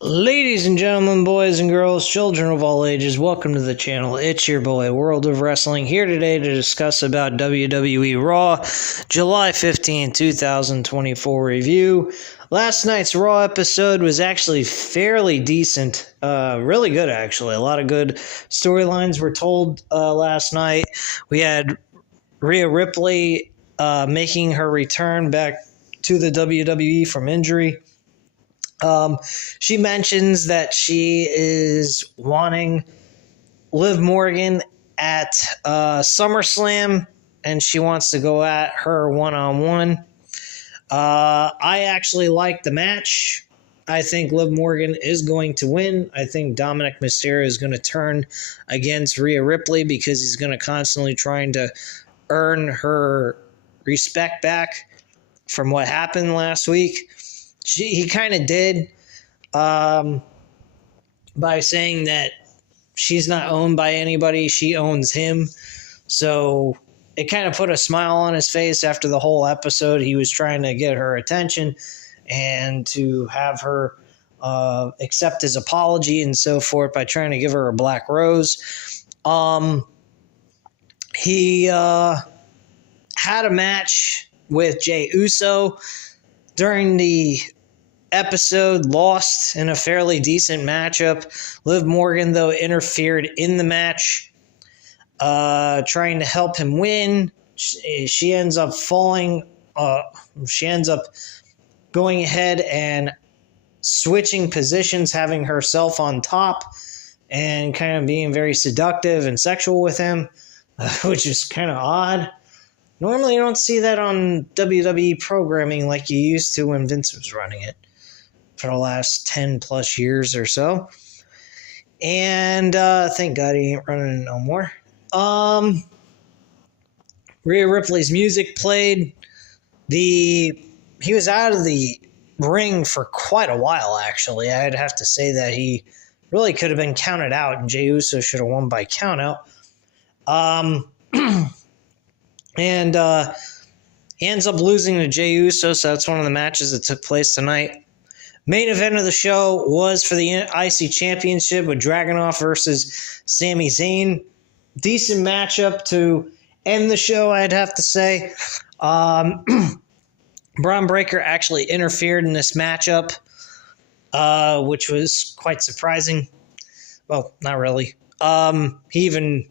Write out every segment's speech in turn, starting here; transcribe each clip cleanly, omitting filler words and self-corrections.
Ladies and gentlemen, boys and girls, children of all ages, welcome to the channel. It's your boy, World of Wrestling, here today to discuss about WWE Raw, July 15, 2024 review. Last night's Raw episode was actually fairly decent, really good actually. A lot of good storylines were told last night. We had Rhea Ripley making her return back to the WWE from injury. She mentions that she is wanting Liv Morgan at SummerSlam, and she wants to go at her one-on-one. I actually like the match. I think Liv Morgan is going to win. I think Dominic Mysterio is going to turn against Rhea Ripley because he's going to constantly trying to earn her respect back from what happened last week. He kind of did by saying that she's not owned by anybody, she owns him. So it kind of put a smile on his face after the whole episode. He was trying to get her attention and to have her accept his apology and so forth by trying to give her a black rose. He had a match with Jey Uso during the episode, lost in a fairly decent matchup. Liv Morgan, though, interfered in the match, trying to help him win. She ends up falling. She ends up going ahead and switching positions, having herself on top, and kind of being very seductive and sexual with him, which is kind of odd. Normally, you don't see that on WWE programming like you used to when Vince was running it for the last 10 plus years or so. And thank God he ain't running it no more. Rhea Ripley's music played. He was out of the ring for quite a while, actually. I'd have to say that he really could have been counted out, and Jey Uso should have won by countout. And he ends up losing to Jey Uso, so that's one of the matches that took place tonight. Main event of the show was for the IC Championship with Dragunov versus Sami Zayn. Decent matchup to end the show, I'd have to say. Braun Breaker actually interfered in this matchup, which was quite surprising. Well, not really. He even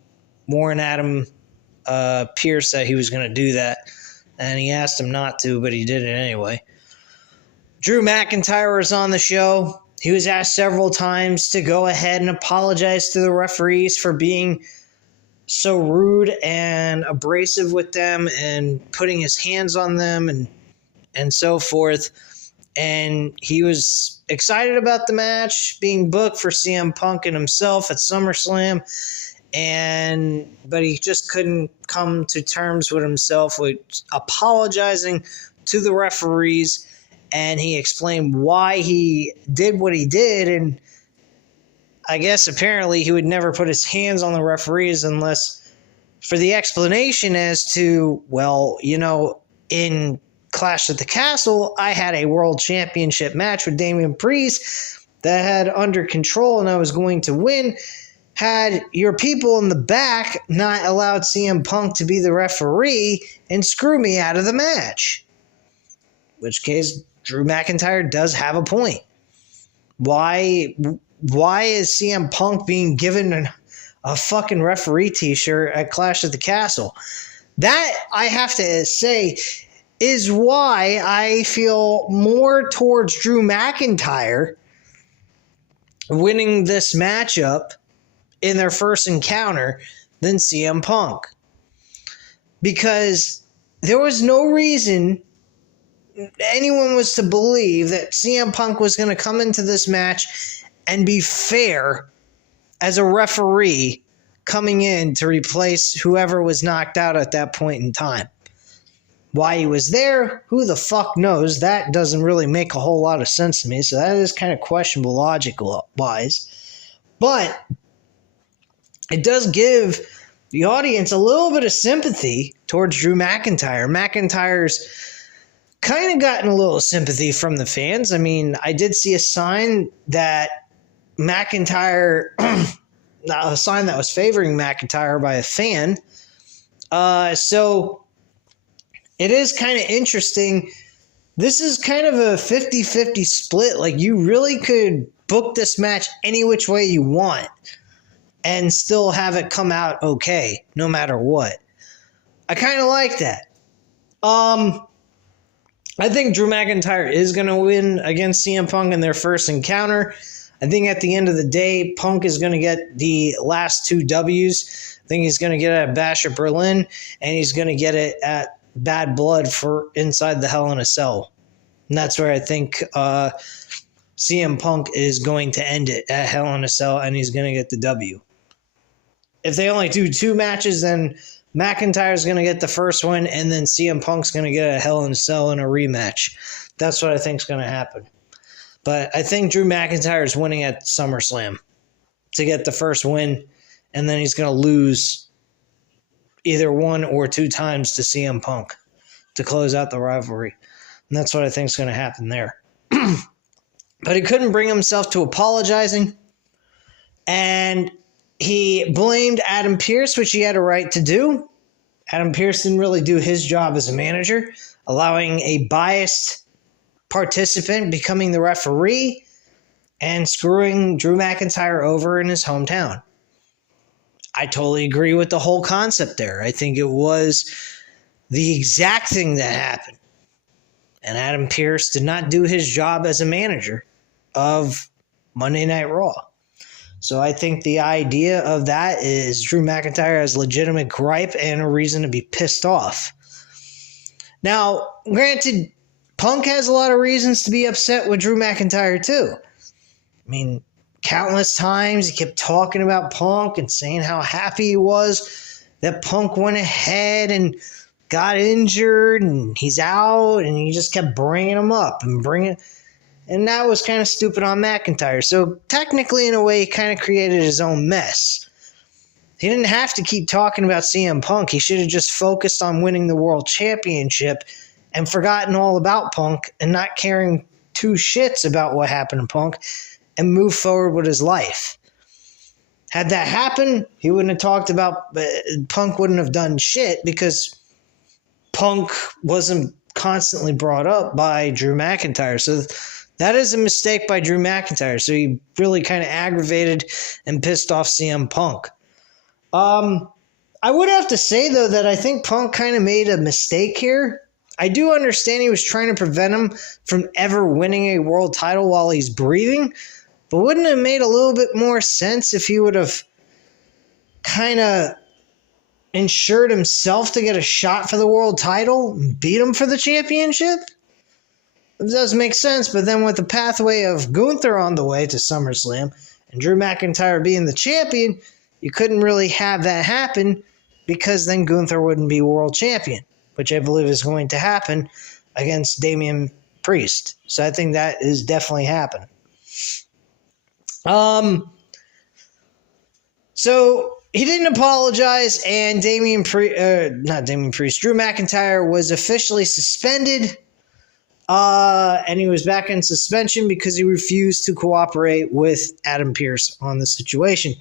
warned Adam Pearce that he was going to do that, and he asked him not to, but he did it anyway. Drew McIntyre was on the show. He was asked several times to go ahead and apologize to the referees for being so rude and abrasive with them and putting his hands on them and so forth. And he was excited about the match being booked for CM Punk and himself at SummerSlam. But he just couldn't come to terms with himself with apologizing to the referees, and he explained why he did what he did, and I guess apparently he would never put his hands on the referees unless for the explanation as to, well, in Clash at the Castle, I had a world championship match with Damian Priest that I had under control and I was going to win. Had your people in the back not allowed CM Punk to be the referee and screw me out of the match. In which case, Drew McIntyre does have a point. Why is CM Punk being given a fucking referee t-shirt at Clash at the Castle? That, I have to say, is why I feel more towards Drew McIntyre winning this matchup in their first encounter than CM Punk. Because there was no reason anyone was to believe that CM Punk was going to come into this match and be fair as a referee coming in to replace whoever was knocked out at that point in time. Why he was there, who the fuck knows? That doesn't really make a whole lot of sense to me, so that is kind of questionable logic-wise. But it does give the audience a little bit of sympathy towards Drew McIntyre. McIntyre's kind of gotten a little sympathy from the fans. I mean, I did see a sign that McIntyre, a sign that was favoring McIntyre by a fan. So it is kind of interesting. This is kind of a 50-50 split. Like, you really could book this match any which way you want and still have it come out okay, no matter what. I kind of like that. I think Drew McIntyre is going to win against CM Punk in their first encounter. I think at the end of the day, Punk is going to get the last 2 W's. I think he's going to get it at Bash at Berlin, and he's going to get it at Bad Blood for inside the Hell in a Cell. And that's where I think CM Punk is going to end it, at Hell in a Cell, and he's going to get the W. If they only do 2 matches, then McIntyre's going to get the first one, and then CM Punk's going to get a Hell in a Cell in a rematch. That's what I think is going to happen. But I think Drew McIntyre is winning at SummerSlam to get the first win, and then he's going to lose either 1 or 2 times to CM Punk to close out the rivalry. And that's what I think is going to happen there. But he couldn't bring himself to apologizing, and he blamed Adam Pearce, which he had a right to do. Adam Pearce didn't really do his job as a manager, allowing a biased participant becoming the referee and screwing Drew McIntyre over in his hometown. I totally agree with the whole concept there. I think it was the exact thing that happened. And Adam Pearce did not do his job as a manager of Monday Night Raw. So I think the idea of that is Drew McIntyre has legitimate gripe and a reason to be pissed off. Now, granted, Punk has a lot of reasons to be upset with Drew McIntyre too. I mean, countless times he kept talking about Punk and saying how happy he was that Punk went ahead and got injured and he's out, and he just kept bringing him up and that was kind of stupid on McIntyre. So technically, in a way, he kind of created his own mess. He didn't have to keep talking about CM Punk. He should have just focused on winning the World Championship and forgotten all about Punk and not caring 2 shits about what happened to Punk and move forward with his life. Had that happened, he wouldn't have talked about Punk wouldn't have done shit because Punk wasn't constantly brought up by Drew McIntyre. So that is a mistake by Drew McIntyre. So he really kind of aggravated and pissed off CM Punk. I would have to say, though, that I think Punk kind of made a mistake here. I do understand he was trying to prevent him from ever winning a world title while he's breathing, but wouldn't it have made a little bit more sense if he would have kind of ensured himself to get a shot for the world title and beat him for the championship? It does make sense, but then with the pathway of Gunther on the way to SummerSlam and Drew McIntyre being the champion, you couldn't really have that happen because then Gunther wouldn't be world champion, which I believe is going to happen against Damian Priest. So I think that is definitely happening. So he didn't apologize, and Drew McIntyre was officially suspended. And he was back in suspension because he refused to cooperate with Adam Pearce on the situation.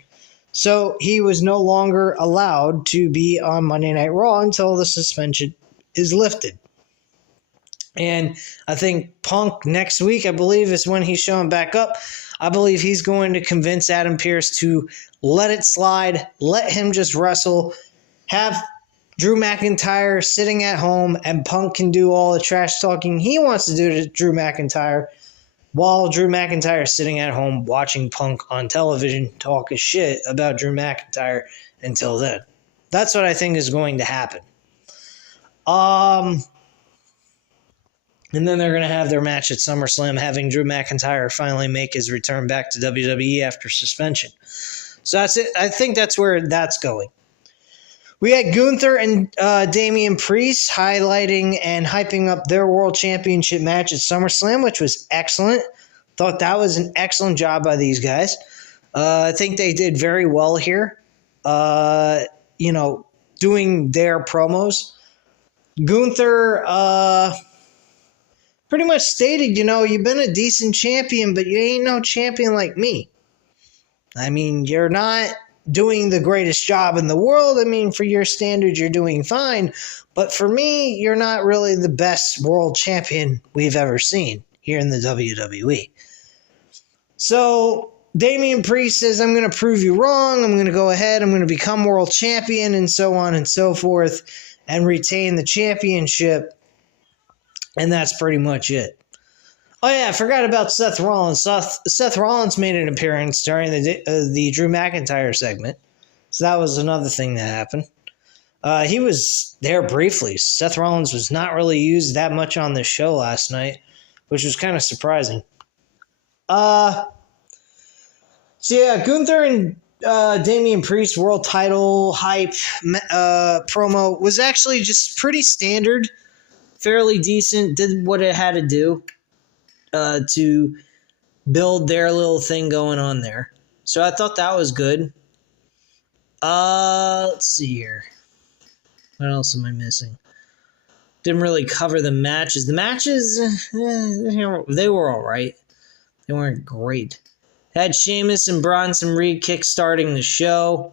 So he was no longer allowed to be on Monday Night Raw until the suspension is lifted. And I think Punk next week, I believe, is when he's showing back up. I believe he's going to convince Adam Pearce to let it slide, let him just wrestle, have Drew McIntyre sitting at home, and Punk can do all the trash talking he wants to do to Drew McIntyre while Drew McIntyre is sitting at home watching Punk on television talk his shit about Drew McIntyre until then. That's what I think is going to happen. And then they're going to have their match at SummerSlam, having Drew McIntyre finally make his return back to WWE after suspension. So that's it. I think that's where that's going. We had Gunther and Damian Priest highlighting and hyping up their World Championship match at SummerSlam, which was excellent. Thought that was an excellent job by these guys. I think they did very well here, doing their promos. Gunther pretty much stated, you've been a decent champion, but you ain't no champion like me. I mean, you're not doing the greatest job in the world. I mean, for your standards, you're doing fine. But for me, you're not really the best world champion we've ever seen here in the WWE. So Damian Priest says, I'm going to prove you wrong. I'm going to go ahead. I'm going to become world champion and so on and so forth and retain the championship. And that's pretty much it. Oh, yeah, I forgot about Seth Rollins. Seth Rollins made an appearance during the Drew McIntyre segment. So that was another thing that happened. He was there briefly. Seth Rollins was not really used that much on this show last night, which was kind of surprising. So, yeah, Gunther and Damian Priest world title hype promo was actually just pretty standard, fairly decent, did what it had to do to build their little thing going on there. So I thought that was good. Let's see here. What else am I missing? Didn't really cover the matches. The matches, they were all right. They weren't great. Had Sheamus and Bronson Reed kickstarting the show.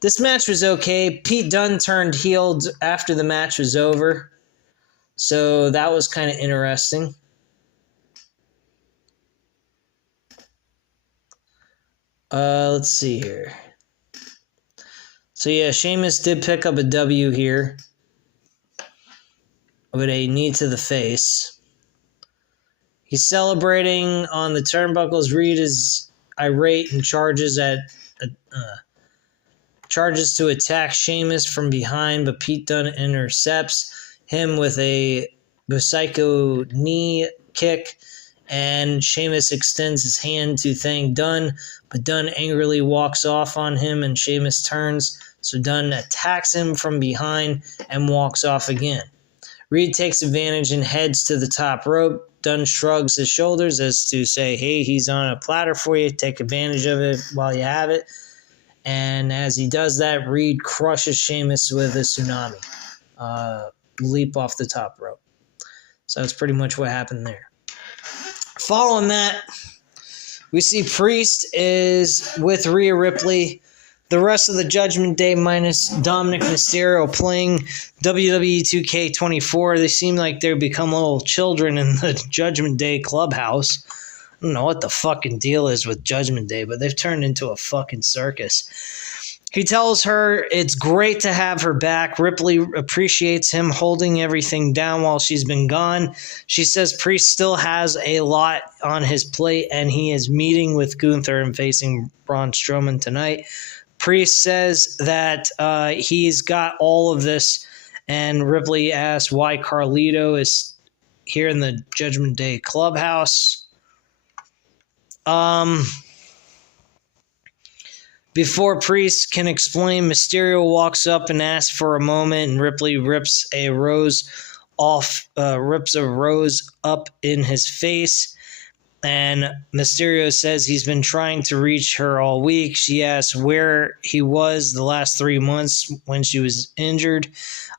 This match was okay. Pete Dunne turned heel after the match was over. So that was kind of interesting. Let's see here. So yeah, Sheamus did pick up a W here with a knee to the face. He's celebrating on the turnbuckles. Reed is irate and charges to attack Sheamus from behind, but Pete Dunne intercepts him with a Psycho knee kick, and Sheamus extends his hand to thank Dunne, but Dunne angrily walks off on him, and Sheamus turns, so Dunne attacks him from behind and walks off again. Reed takes advantage and heads to the top rope. Dunne shrugs his shoulders as to say, hey, he's on a platter for you. Take advantage of it while you have it. And as he does that, Reed crushes Sheamus with a tsunami. Leap off the top rope. So that's pretty much what happened there. Following that, we see Priest is with Rhea Ripley. The rest of the Judgment Day minus Dominic Mysterio playing WWE 2K24. They seem like they've become little children in the Judgment Day clubhouse. I don't know what the fucking deal is with Judgment Day, but they've turned into a fucking circus. He tells her it's great to have her back. Ripley appreciates him holding everything down while she's been gone. She says Priest still has a lot on his plate, and he is meeting with Gunther and facing Braun Strowman tonight. Priest says that he's got all of this, and Ripley asks why Carlito is here in the Judgment Day clubhouse. Before Priest can explain, Mysterio walks up and asks for a moment, and Ripley rips a rose up in his face. And Mysterio says he's been trying to reach her all week. She asks where he was the last 3 months when she was injured.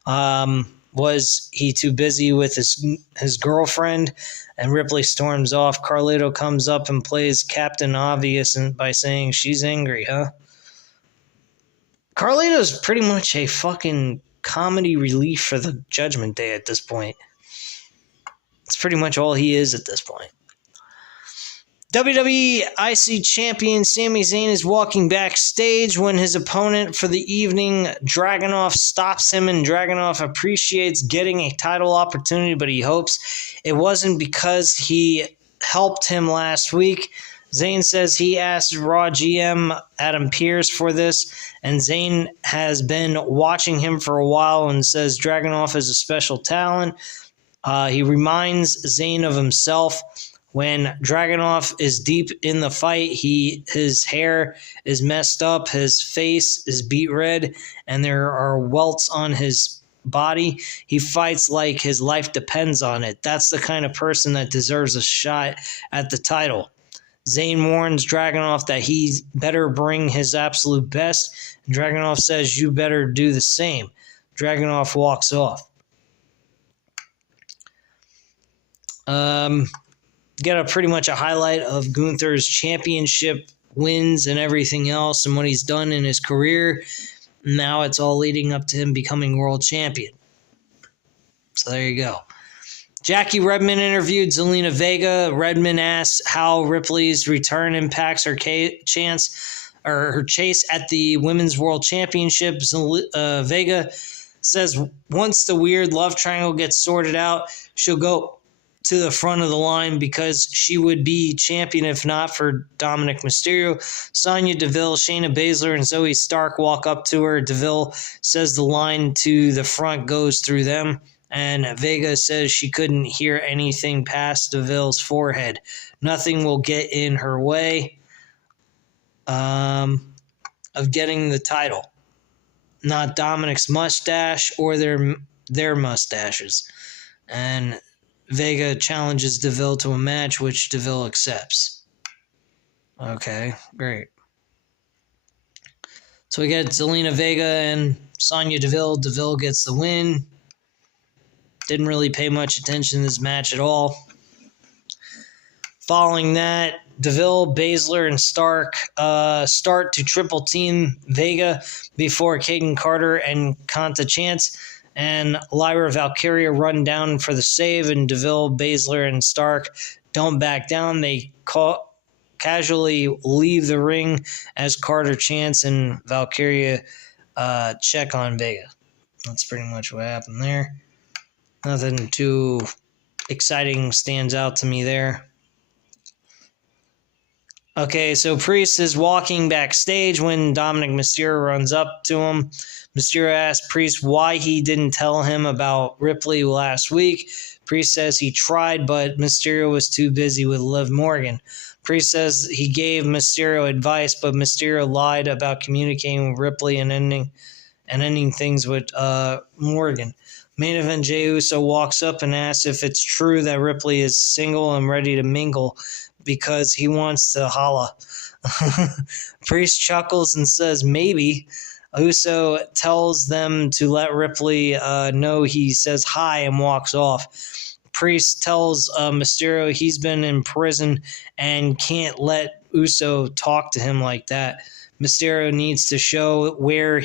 Was he too busy with his girlfriend? And Ripley storms off. Carlito comes up and plays Captain Obvious by saying she's angry, huh? Carlito's pretty much a fucking comedy relief for the Judgment Day at this point. That's pretty much all he is at this point. WWE IC Champion Sami Zayn is walking backstage when his opponent for the evening, Dragunov, stops him, and Dragunov appreciates getting a title opportunity, but he hopes it wasn't because he helped him last week. Zayn says he asked Raw GM Adam Pearce for this, and Zayn has been watching him for a while and says Dragunov is a special talent. He reminds Zayn of himself. When Dragunov is deep in the fight, his hair is messed up, his face is beet red, and there are welts on his body. He fights like his life depends on it. That's the kind of person that deserves a shot at the title. Zayn warns Dragunov that he better bring his absolute best, and Dragunov says you better do the same. Dragunov walks off. Get a pretty much a highlight of Gunther's championship wins and everything else and what he's done in his career. Now it's all leading up to him becoming world champion. So there you go. Jackie Redmond interviewed Zelina Vega. Redmond asked how Ripley's return impacts her chance or her chase at the Women's World Championship. Vega says once the weird love triangle gets sorted out, she'll go to the front of the line because she would be champion if not for Dominic Mysterio. Sonya Deville, Shayna Baszler, and Zoe Stark walk up to her. Deville says the line to the front goes through them, and Vega says she couldn't hear anything past Deville's forehead. Nothing will get in her way of getting the title. Not Dominic's mustache or their mustaches. And Vega challenges Deville to a match, which Deville accepts. Okay, great. So we get Zelina Vega and Sonya Deville. Deville gets the win. Didn't really pay much attention to this match at all. Following that, Deville, Baszler, and Stark start to triple team Vega before Kaden Carter and Kanta Chance and Lyra Valkyria run down for the save, and Deville, Baszler, and Stark don't back down. They casually leave the ring as Carter, Chance, and Valkyria check on Vega. That's pretty much what happened there. Nothing too exciting stands out to me there. Okay, so Priest is walking backstage when Dominic Mysterio runs up to him. Mysterio asks Priest why he didn't tell him about Ripley last week. Priest says he tried, but Mysterio was too busy with Liv Morgan. Priest says he gave Mysterio advice, but Mysterio lied about communicating with Ripley and ending things with Morgan. Main event, Jey Uso walks up and asks if it's true that Ripley is single and ready to mingle because he wants to holla. Priest chuckles and says maybe. Uso tells them to let Ripley know he says hi and walks off. Priest tells Mysterio he's been in prison and can't let Uso talk to him like that. Mysterio needs to show where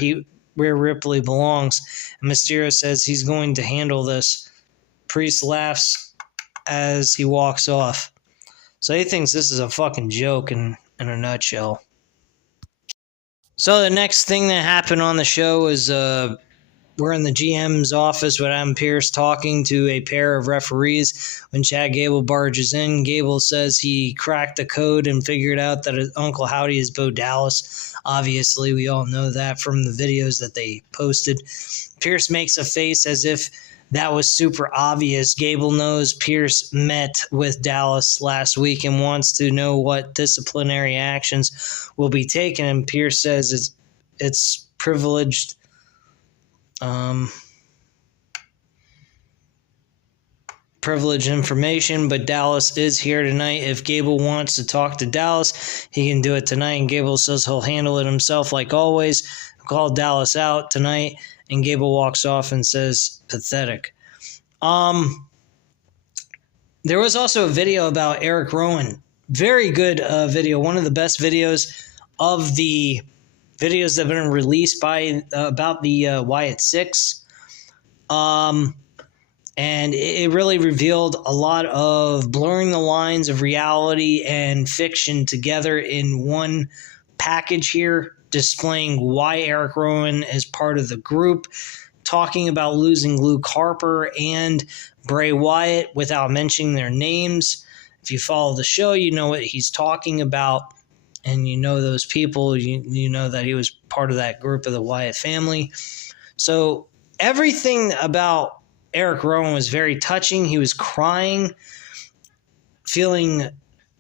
Ripley belongs. And Mysterio says he's going to handle this. Priest laughs as he walks off. So he thinks this is a fucking joke in a nutshell. So the next thing that happened on the show is we're in the GM's office with Adam Pearce talking to a pair of referees when Chad Gable barges in. Gable says he cracked the code and figured out that his Uncle Howdy is Bo Dallas. Obviously, we all know that from the videos that they posted. Pearce makes a face as if that was super obvious. Gable knows Pearce met with Dallas last week and wants to know what disciplinary actions will be taken. And Pearce says it's privileged. Privileged information, but Dallas is here tonight. If Gable wants to talk to Dallas, he can do it tonight. And Gable says he'll handle it himself like always. Call Dallas out tonight. And Gable walks off and says, pathetic. There was also a video about Eric Rowan. Very good video. One of the best videos of the videos that have been released by about the Wyatt 6. And it really revealed a lot of blurring the lines of reality and fiction together in one package here, displaying why Eric Rowan is part of the group, talking about losing Luke Harper and Bray Wyatt without mentioning their names. If you follow the show, you know what he's talking about, and you know those people. You know that he was part of that group of the Wyatt family. So everything about Eric Rowan was very touching. He was crying, feeling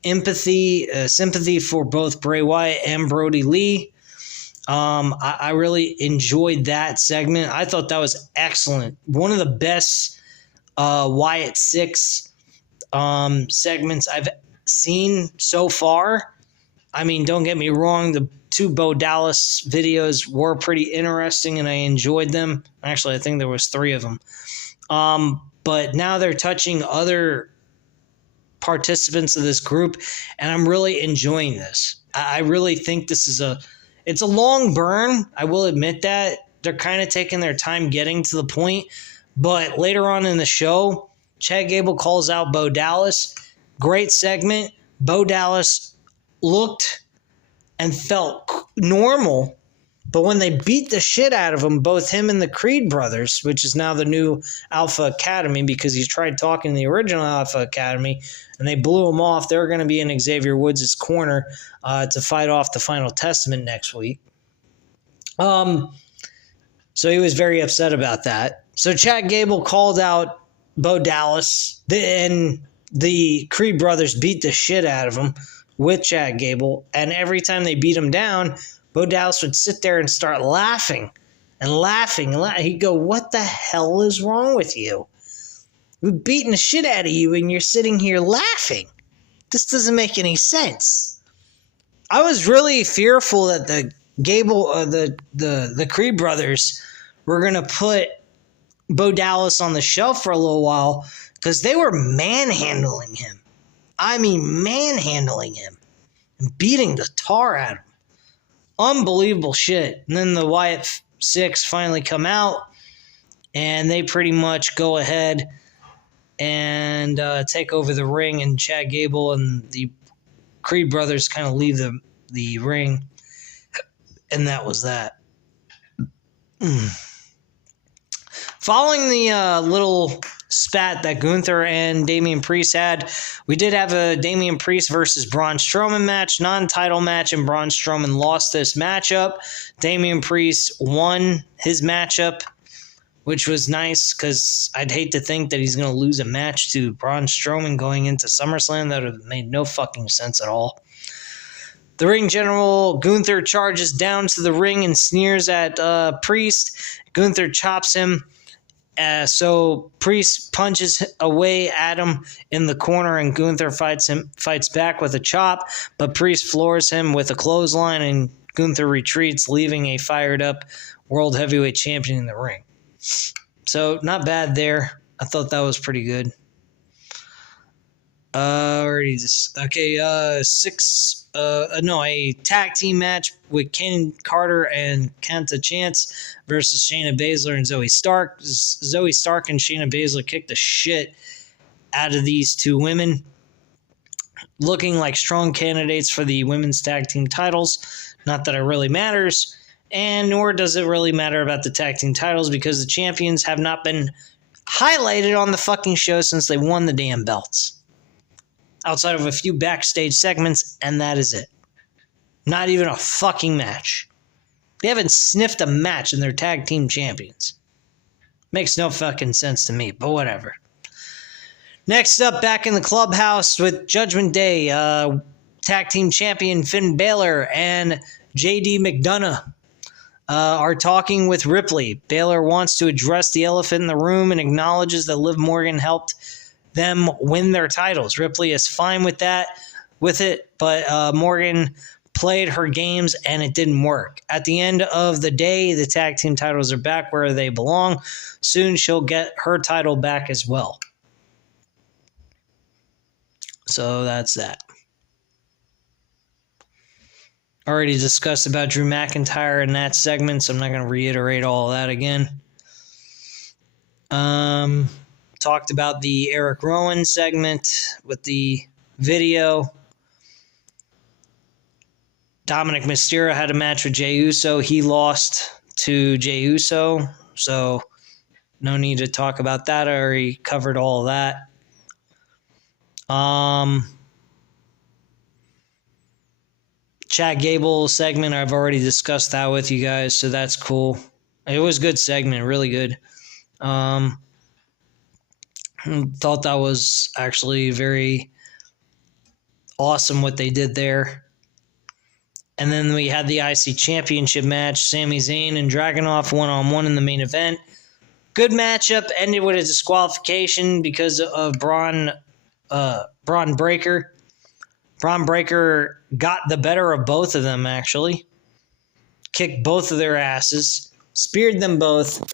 empathy, sympathy for both Bray Wyatt and Brody Lee. I really enjoyed that segment. I thought that was excellent. One of the best Wyatt 6 segments I've seen so far. I mean, don't get me wrong, the two Bo Dallas videos were pretty interesting and I enjoyed them. Actually, I think there was 3 of them. But now they're touching other participants of this group, and I'm really enjoying this. I really think this is it's a long burn. I will admit that. They're kind of taking their time getting to the point, but later on in the show, Chad Gable calls out Bo Dallas. Great segment. Bo Dallas looked and felt normal, but when they beat the shit out of him, both him and the Creed brothers, which is now the new Alpha Academy because he tried talking to the original Alpha Academy and they blew him off, they're going to be in Xavier Woods' corner to fight off the Final Testament next week. So he was very upset about that. So Chad Gable called out Bo Dallas, and the Creed brothers beat the shit out of him with Chad Gable, and every time they beat him down, Bo Dallas would sit there and start laughing and laughing. He'd go, "What the hell is wrong with you? We're beating the shit out of you and you're sitting here laughing. This doesn't make any sense." I was really fearful that the Creed brothers were going to put Bo Dallas on the shelf for a little while because they were manhandling him. I mean, manhandling him and beating the tar out of him. Unbelievable shit. And then the Wyatt 6 finally come out, and they pretty much go ahead and take over the ring, and Chad Gable and the Creed brothers kind of leave the ring, and that was that. Following the little spat that Gunther and Damian Priest had, we did have a Damian Priest versus Braun Strowman match, non-title match, and Braun Strowman lost this matchup. Damian Priest won his matchup, which was nice because I'd hate to think that he's going to lose a match to Braun Strowman going into SummerSlam. That would have made no fucking sense at all. The ring general, Gunther, charges down to the ring and sneers at Priest. Gunther chops him. So Priest punches away at him in the corner, and Gunther fights back with a chop, but Priest floors him with a clothesline, and Gunther retreats, leaving a fired-up World Heavyweight Champion in the ring. So, not bad there. I thought that was pretty good. A tag team match with Ken Carter and Kenta Chance versus Shayna Baszler and Zoe Stark. Zoe Stark and Shayna Baszler kicked the shit out of these two women, looking like strong candidates for the women's tag team titles. Not that it really matters, and nor does it really matter about the tag team titles because the champions have not been highlighted on the fucking show since they won the damn belts. Outside of a few backstage segments, and that is it. Not even a fucking match. They haven't sniffed a match and they're tag team champions. Makes no fucking sense to me, but whatever. Next up, back in the clubhouse with Judgment Day, tag team champion Finn Balor and JD McDonough are talking with Ripley. Balor wants to address the elephant in the room and acknowledges that Liv Morgan helped them win their titles. Ripley is fine with it, but Morgan played her games and it didn't work. At the end of the day, the tag team titles are back where they belong. Soon she'll get her title back as well. So that's that. Already discussed about Drew McIntyre in that segment, so I'm not going to reiterate all of that again. Talked about the Eric Rowan segment with the video. Dominic Mysterio had a match with Jey Uso. He lost to Jey Uso, so no need to talk about that. I already covered all of that. Chad Gable segment, I've already discussed that with you guys, so that's cool. It was a good segment, really good. Thought that was actually very awesome what they did there. And then we had the IC Championship match, Sami Zayn and Dragunov one-on-one in the main event. Good matchup, ended with a disqualification because of Braun Breaker. Braun Breaker got the better of both of them, actually. Kicked both of their asses, speared them both,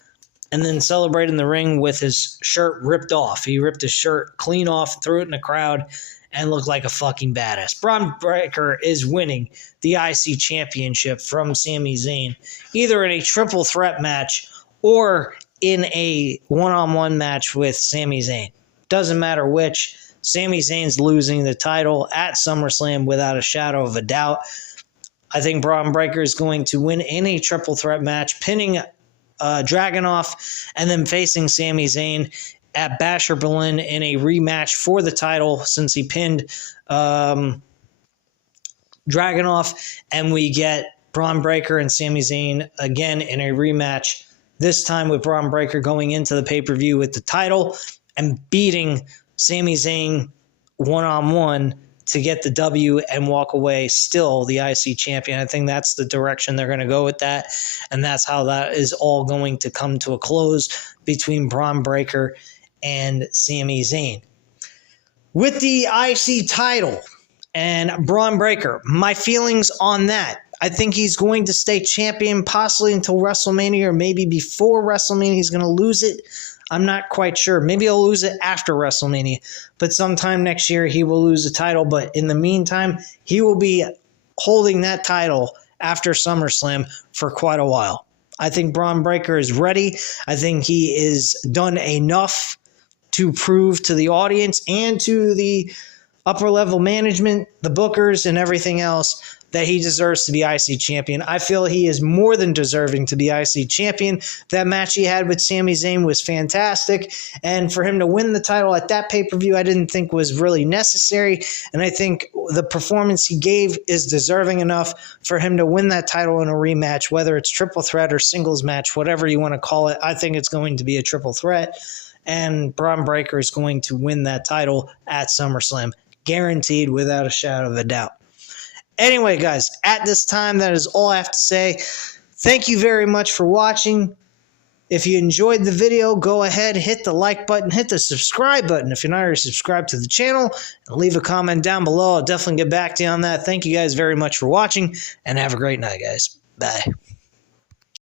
and then celebrated in the ring with his shirt ripped off. He ripped his shirt clean off, threw it in the crowd, and looked like a fucking badass. Braun Breaker is winning the IC Championship from Sami Zayn, either in a triple threat match or in a one-on-one match with Sami Zayn. Doesn't matter which. Sami Zayn's losing the title at SummerSlam without a shadow of a doubt. I think Braun Breaker is going to win in a triple threat match, pinning Dragunov and then facing Sami Zayn at Bash or Berlin in a rematch for the title since he pinned Dragunov, and we get Braun Breaker and Sami Zayn again in a rematch, this time with Braun Breaker going into the pay-per-view with the title and beating Sami Zayn one-on-one to get the W and walk away still the IC champion. I think that's the direction they're going to go with that, and that's how that is all going to come to a close between Braun Breaker and Sami Zayn. With the IC title and Braun Breaker, my feelings on that: I think he's going to stay champion possibly until WrestleMania, or maybe before WrestleMania he's going to lose it. I'm not quite sure. Maybe he'll lose it after WrestleMania, but sometime next year he will lose the title. But in the meantime, he will be holding that title after SummerSlam for quite a while. I think Braun Breaker is ready. I think he is done enough to prove to the audience and to the upper level management, the bookers, and everything else that he deserves to be IC champion. I feel he is more than deserving to be IC champion. That match he had with Sami Zayn was fantastic, and for him to win the title at that pay-per-view I didn't think was really necessary, and I think the performance he gave is deserving enough for him to win that title in a rematch, whether it's triple threat or singles match, whatever you want to call it. I think it's going to be a triple threat, and Braun Breaker is going to win that title at SummerSlam, guaranteed without a shadow of a doubt. Anyway, guys, at this time, that is all I have to say. Thank you very much for watching. If you enjoyed the video, go ahead, hit the like button, hit the subscribe button if you're not already subscribed to the channel, and leave a comment down below. I'll definitely get back to you on that. Thank you guys very much for watching, and have a great night, guys. Bye.